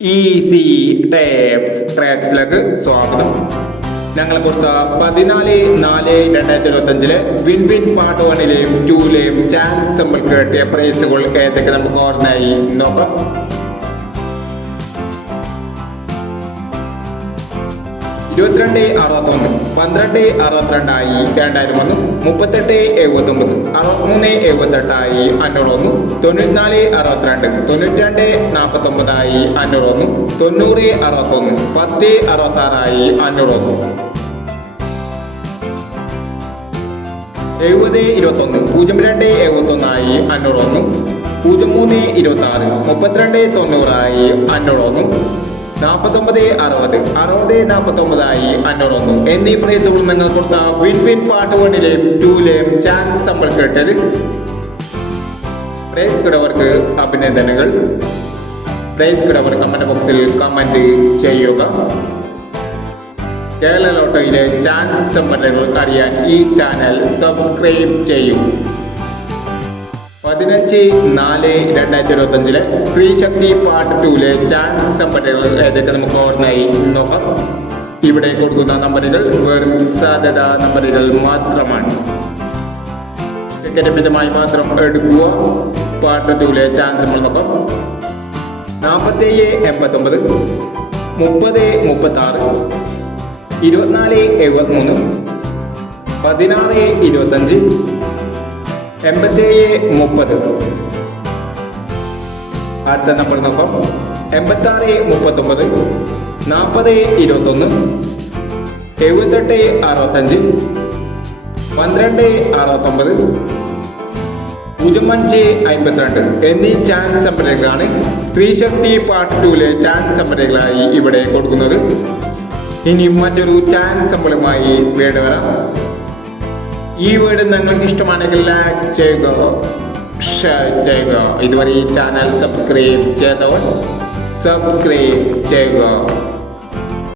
Easy tapes ട്രാക്സിലേക്ക് സ്വാഗതം. ഞങ്ങൾ കൊടുത്ത 14/4/2025 വിൻ വിൻ പാർട്ട് 1ലെയും 2ലെയും ചാൻസ് നമ്മൾ കേട്ടിയ പ്രൈസുകൾ ഏതൊക്കെ നമുക്ക് ഓർമ്മയായി നോക്കാം. 2261 1262 2001 3879 6378 501 9462 9249 501 9061 1066 501 7021 0271 501 0326 3290 501 4960 6049 501 എന്നീ പ്രൈസുകൾ നിങ്ങൾ കൊടുത്ത വിൻ വിൻ പാർട്ട് 1ലെയും 2ലെയും ചാൻസ് നമ്മൾ കേട്ടത്. പ്രൈസ് കിടവർക്ക് അഭിനന്ദനങ്ങൾ. പ്രൈസ് കിടവർ കമന്റ് ബോക്സിൽ കമന്റ് ചെയ്യുക. കേരള ലോട്ടറിയിലെ ചാൻസ് സമ്മാനങ്ങൾ അറിയാൻ ഈ ചാനൽ സബ്സ്ക്രൈബ് ചെയ്യൂ. 15/4/2025 സ്ത്രീ ശക്തി പാർട്ട് 2ലെ ചാൻസ് സമ്മാനങ്ങൾ ഏതൊക്കെ നമുക്ക് ഓർമ്മയായി നോക്കാം. ഇവിടെ കൊടുക്കുന്ന നമ്പറുകൾ വെറും സാധ്യത നമ്പറുകൾ മാത്രമാണ്. ടിക്കറ്റ് മാത്രം എടുക്കുക. പാർട്ട് 2ലെ ചാൻസ് നമ്മൾ നോക്കാം. 4789 3036 2473 1625 8730. അടുത്ത നമ്പർ നോക്കാം. 8639 4021 7865 1269 0552 എന്നീ ചാൻസ് നമ്പറുകളാണ് സ്ത്രീ ശക്തി പാർട്ട് 2ലെ ചാൻസ് നമ്പറുകളായി ഇവിടെ കൊടുക്കുന്നത്. ഇനി മറ്റൊരു ചാൻസ് നമ്പറുമായി വീണ്ടും വരാം. ഈ വീഡിയോ നിങ്ങൾക്ക് ഇഷ്ടമാണെങ്കിൽ ലൈക്ക് ചെയ്യുക, ഷെയർ ചെയ്യുക. ഇതുവരെ ഈ ചാനൽ സബ്സ്ക്രൈബ് ചെയ്തവർ സബ്സ്ക്രൈബ് ചെയ്യുക.